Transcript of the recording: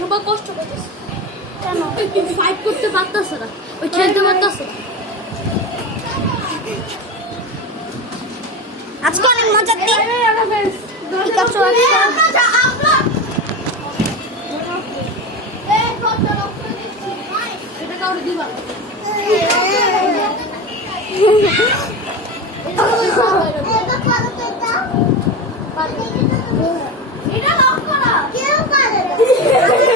রূপা কষ্ট করতেছে কেন? ফাইট করতে পারতেছে না, ওই খেলতে পারতেছে। আজকে অনেক মজার দিন। এটা কাউরে দিবা